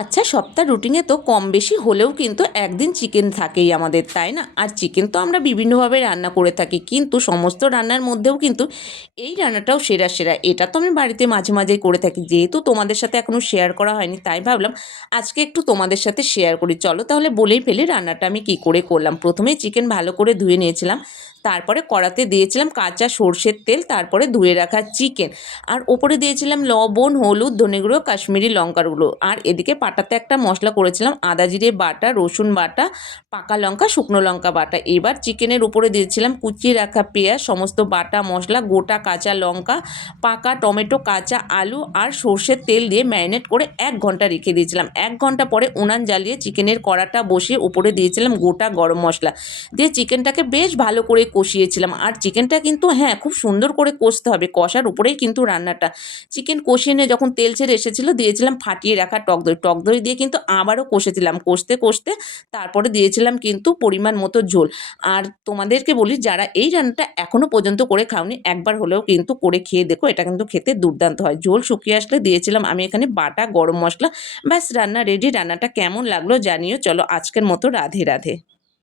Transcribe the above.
আচ্ছা, সপ্তাহ রুটিনে তো কম বেশি হলেও কিন্তু একদিন চিকেন থাকেই আমাদের, তাই না? আর চিকেন তো আমরা বিভিন্নভাবে রান্না করে থাকি, কিন্তু সমস্ত রান্নার মধ্যেও কিন্তু এই রান্নাটাও সেরা সেরা। এটা তো আমি বাড়িতে মাঝে মাঝেই করে থাকি, যেহেতু তোমাদের সাথে এখনও শেয়ার করা হয়নি তাই ভাবলাম আজকে একটু তোমাদের সাথে শেয়ার করি। চলো তাহলে বলেই ফেলি রান্নাটা আমি কি করে করলাম। প্রথমেই চিকেন ভালো করে ধুয়ে নিয়েছিলাম, তারপরে কড়াতে দিয়েছিলাম কাঁচা সর্ষের তেল, তারপরে ধুয়ে রাখা চিকেন, আর ওপরে দিয়েছিলাম লবণ, হলুদ, ধনে গুঁড়ো, কাশ্মীরি লঙ্কার গুঁড়ো। আর এদিকে পাটাতে একটা মশলা করেছিলাম আদা জিরে বাটা, রসুন বাটা, পাকা লঙ্কা, শুকনো লঙ্কা বাটা। এবার চিকেনের উপরে দিয়েছিলাম কুচিয়ে রাখা পেঁয়াজ, সমস্ত বাটা মশলা, গোটা কাঁচা লঙ্কা, পাকা টমেটো, কাঁচা আলু আর সর্ষের তেল দিয়ে ম্যারিনেট করে 1 ঘন্টা রেখে দিয়েছিলাম। 1 ঘন্টা পরে উনান জ্বালিয়ে চিকেনের কড়াটা বসিয়ে উপরে দিয়েছিলাম গোটা গরম মশলা দিয়ে চিকেনটাকে বেশ ভালো করে কষিয়েছিলাম। আর চিকেনটা কিন্তু হ্যাঁ, খুব সুন্দর করে কষতে হবে, কষার উপরেই কিন্তু রান্নাটা। চিকেন কষিয়ে নিয়ে যখন তেল ছেড়ে এসেছিলো দিয়েছিলাম ফাটিয়ে রাখা টক দই। টক দই দিয়ে কিন্তু আবারও কষেছিলাম, কষতে কষতে তারপরে দিয়েছিলাম কিন্তু পরিমাণ মতো ঝোল। আর তোমাদেরকে বলি, যারা এই রান্নাটা এখনও পর্যন্ত করে খাওনি একবার হলেও কিন্তু করে খেয়ে দেখো, এটা কিন্তু খেতে দুর্দান্ত হয়। ঝোল শুকিয়ে আসলে দিয়েছিলাম আমি এখানে বাটা গরম মশলা। ব্যাস রান্না রেডি। রান্নাটা কেমন লাগলো জানিও। চলো আজকের মতো রাধে রাধে।